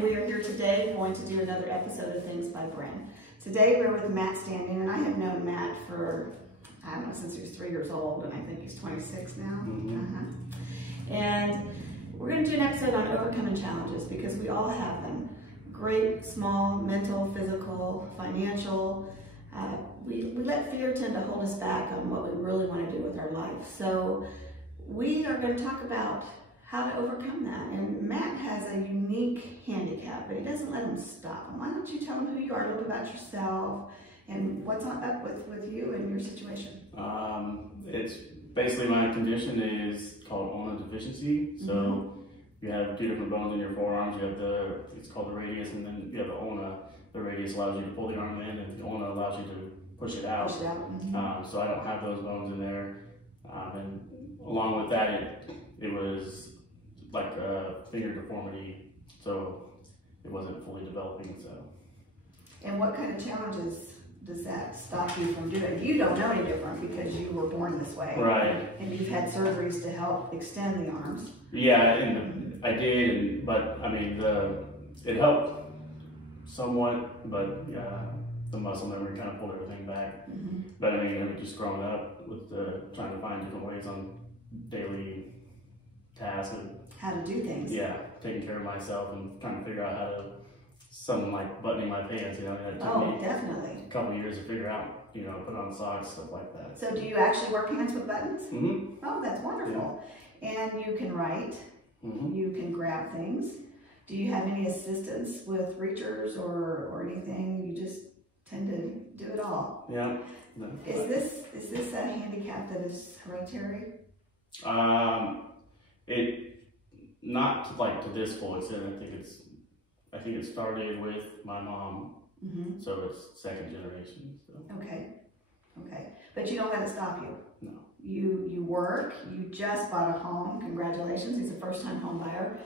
and we are here today going to do another episode of Things by Bren. Today we're with Matt Stanyan, and I have known Matt for, I don't know, since he was 3 years old, and I think he's 26 now. And we're going to do an episode on overcoming challenges because we all have them. Great, small, mental, physical, financial. We let fear tend to hold us back on what we really want to do with our life. So we are going to talk about how to overcome that. And Matt has a unique handicap, but he doesn't let him stop him. Why don't you tell him who you are, a little bit about yourself, and what's up with you and your situation? It's basically, my condition is called deficiency. So you have two different bones in your forearms. You have it's called the radius, and then you have the ulna. The radius allows you to pull the arm in, and the ulna allows you to push it out. Push it out. So I don't have those bones in there. And along with that, it was like a finger deformity, so it wasn't fully developing. So. And what kind of challenges does that stop you from doing? You don't know any different because you were born this way. Right. And you've had surgeries to help extend the arms. Yeah, and I did, but I mean, it helped somewhat, but the muscle memory kind of pulled everything back. But I mean, just growing up with trying to find different ways on daily tasks. How to do things. Yeah, taking care of myself and trying to figure out how to, something like buttoning my pants, it took me definitely a couple years to figure out, put on socks, stuff like that. So do you actually wear pants with buttons? Oh, that's wonderful. Yeah. And you can write, you can grab things. Do you have any assistance with reachers or anything? You just tend to do it all. Yeah. No. Is this a handicap that is hereditary? Not like to this full extent. I think it started with my mom, so it's second generation. So. Okay, but you don't let it stop you. No. You work. You just bought a home. Congratulations! He's a first-time home buyer,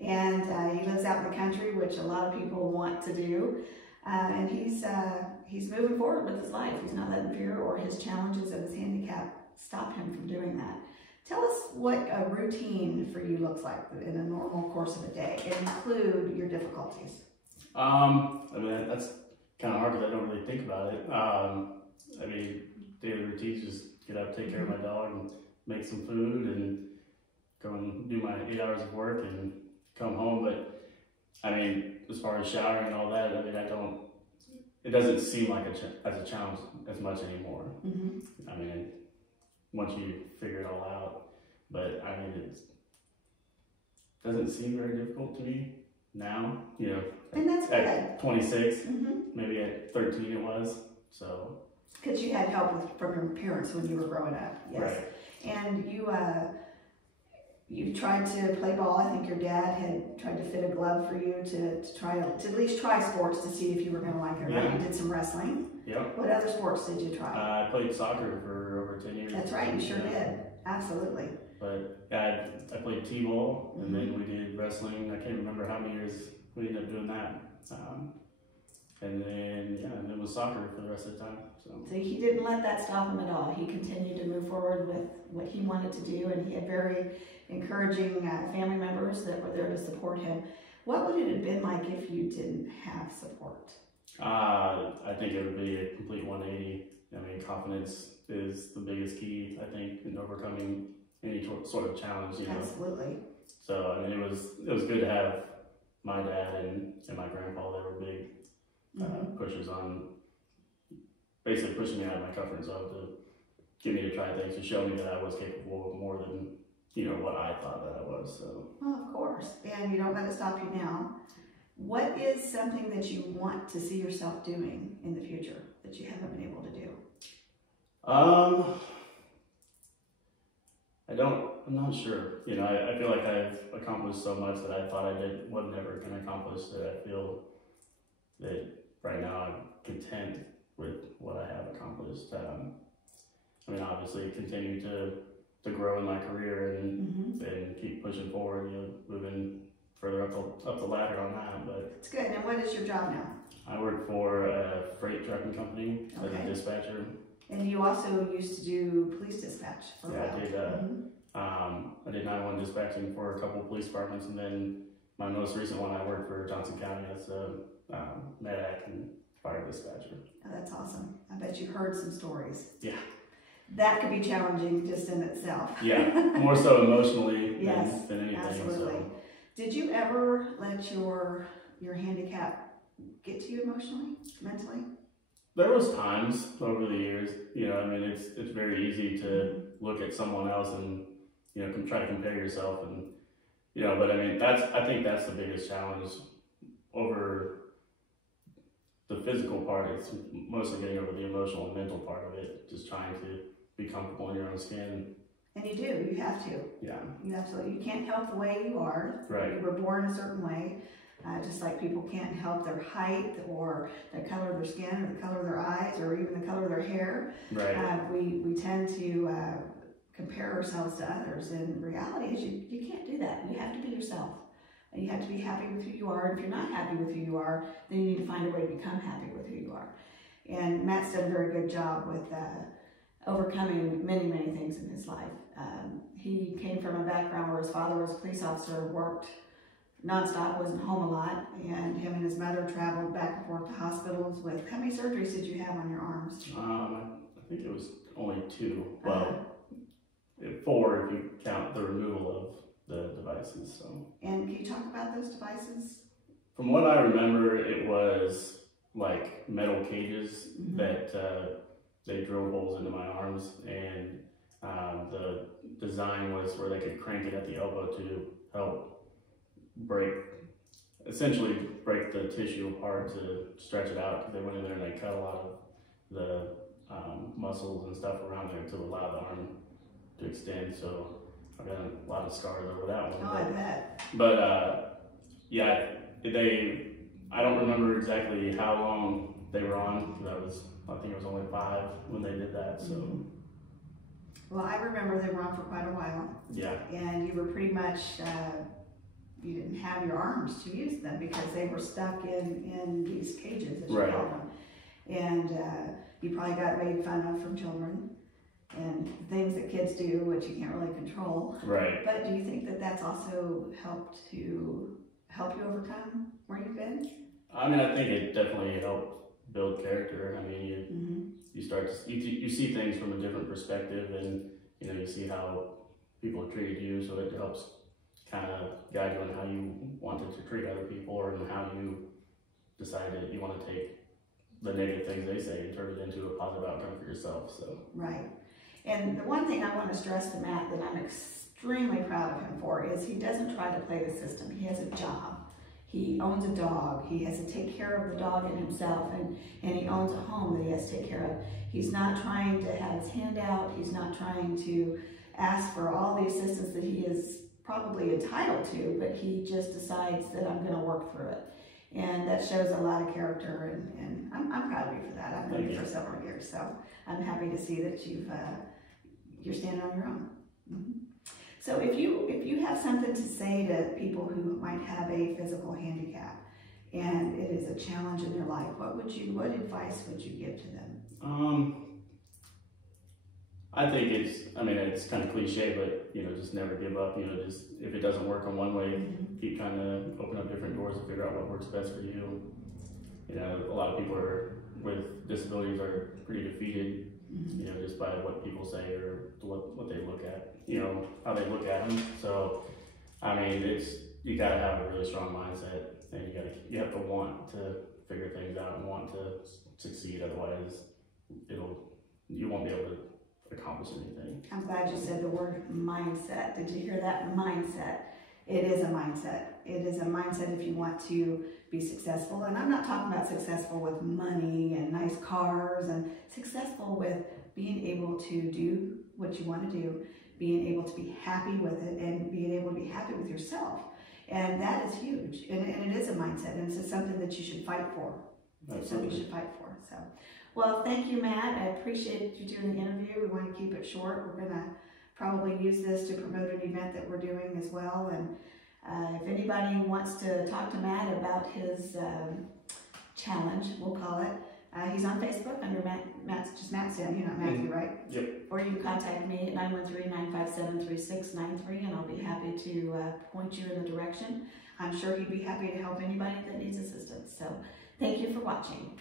and he lives out in the country, which a lot of people want to do. And he's moving forward with his life. He's not letting fear or his challenges of his handicap stop him from doing that. Tell us what a routine for you looks like in a normal course of a day. Include your difficulties. I mean, that's kind of hard because I don't really think about it. I mean, daily routines, just get up, take care of my dog, and make some food, and go and do my 8 hours of work, and come home. But I mean, as far as showering and all that, I mean, it doesn't seem like as a challenge as much anymore. I mean, once you figure it all out, but I mean, it doesn't seem very difficult to me now, And that's good. At 26, maybe at 13 it was, so. Because you had help from your parents when you were growing up, yes. Right. And you tried to play ball. I think your dad had tried to fit a glove for you to at least try sports to see if you were going to like it. Right? You did some wrestling. Yep. What other sports did you try? I played soccer for over 10 years. That's right, you sure did. Absolutely. But I played t-ball, and then we did wrestling. I can't remember how many years we ended up doing that. And then it was soccer for the rest of the time. So he didn't let that stop him at all. He continued to move forward with what he wanted to do, and he had very encouraging family members that were there to support him. What would it have been like if you didn't have support? I think it would be a complete 180. I mean, confidence is the biggest key, I think, in overcoming any sort of challenge. Absolutely. So I mean, it was good to have my dad and my grandpa. They were big pushers on, basically pushing me out of my comfort zone to get me to try things, to show me that I was capable of more than what I thought that I was. So. Well, of course, and you don't let it stop you now. What is something that you want to see yourself doing in the future that you haven't been able to do? I'm not sure. I feel like I've accomplished so much that I thought I was never going to accomplish, that I feel that right now I'm content with what I have accomplished. I mean, obviously continue to grow in my career and keep pushing forward, moving further up the ladder on that. But it's good. And what is your job now? I work for a freight trucking company as a dispatcher. And you also used to do police dispatch for a while. I did. I did 911 dispatching for a couple of police departments, and then my most recent one, I worked for Johnson County as a medic and fire dispatcher. Oh, that's awesome. I bet you heard some stories. Yeah. That could be challenging just in itself. Yeah, more so emotionally yes, than anything. Absolutely. So. Did you ever let your handicap get to you emotionally, mentally? There was times over the years, I mean, it's very easy to look at someone else and, try to compare yourself and, but I mean, I think that's the biggest challenge over the physical part. It's mostly getting over the emotional and mental part of it, just trying to be comfortable in your own skin. And you do, you have to. Yeah. You absolutely, you can't help the way you are. Right. You were born a certain way. Just like people can't help their height or the color of their skin or the color of their eyes or even the color of their hair. Right. We tend to compare ourselves to others, and reality is you can't do that. You have to be yourself. And you have to be happy with who you are. And if you're not happy with who you are, then you need to find a way to become happy with who you are. And Matt's done a very good job with overcoming many, many things in his life. He came from a background where his father was a police officer, worked nonstop, wasn't home a lot, and him and his mother traveled back and forth to hospitals with, how many surgeries did you have on your arms? I think it was only 2. Well, 4 if you count the removal of the devices. So. And can you talk about those devices? From what I remember, it was like metal cages that they drilled holes into my arms, and the design was where they could crank it at the elbow to help essentially break the tissue apart to stretch it out, because they went in there and they cut a lot of the muscles and stuff around there to allow the arm to extend. So I've got a lot of scars over that one. Oh, I bet. But yeah, I don't remember exactly how long they were on. I think it was only 5 when they did that. So. Well, I remember they were on for quite a while. Yeah. And you were pretty much, you didn't have your arms to use them because they were stuck in these cages, as you call them. And you probably got made fun of from children and things that kids do, which you can't really control. Right. But do you think that that's also helped you overcome where you've been? I mean, I think it definitely helped build character. I mean, you start to you see things from a different perspective, and you see how people have treated you, so it helps kind of guide you on how you wanted to treat other people, or how you decided you want to take the negative things they say and turn it into a positive outcome for yourself. So. Right. And the one thing I want to stress to Matt that I'm extremely proud of him for is he doesn't try to play the system. He has a job. He owns a dog. He has to take care of the dog and himself, and he owns a home that he has to take care of. He's not trying to have his hand out. He's not trying to ask for all the assistance that he is probably entitled to, but he just decides that I'm going to work through it. And that shows a lot of character, and I'm proud of you for that. I've known you for several years, so I'm happy to see that you're standing on your own. So if you have something to say to people who might have a physical handicap and it is a challenge in their life, what advice would you give to them? I think it's kind of cliche, but just never give up. Just if it doesn't work on one way, keep trying to open up different doors and figure out what works best for you. A lot of people with disabilities are pretty defeated, just by what people say or what they look at, how they look at them. So, I mean, you got to have a really strong mindset, and you have to want to figure things out and want to succeed. Otherwise, you won't be able to accomplish anything. I'm glad you said the word mindset. Did you hear that? Mindset. It is a mindset. It is a mindset if you want to be successful. And I'm not talking about successful with money and nice cars, and successful with being able to do what you want to do, being able to be happy with it, and being able to be happy with yourself. And that is huge. And it is a mindset, and it's something that you should fight for. It's something you should fight for. So, well, thank you, Matt. I appreciate you doing the interview. We want to keep it short. We're going to probably use this to promote an event that we're doing as well. And if anybody wants to talk to Matt about his challenge, we'll call it, He's on Facebook under Matt's just Matt Stanyan, you're not Matthew, right? Yep. Or you can contact me at 913-957-3693, and I'll be happy to point you in the direction. I'm sure he'd be happy to help anybody that needs assistance. So thank you for watching.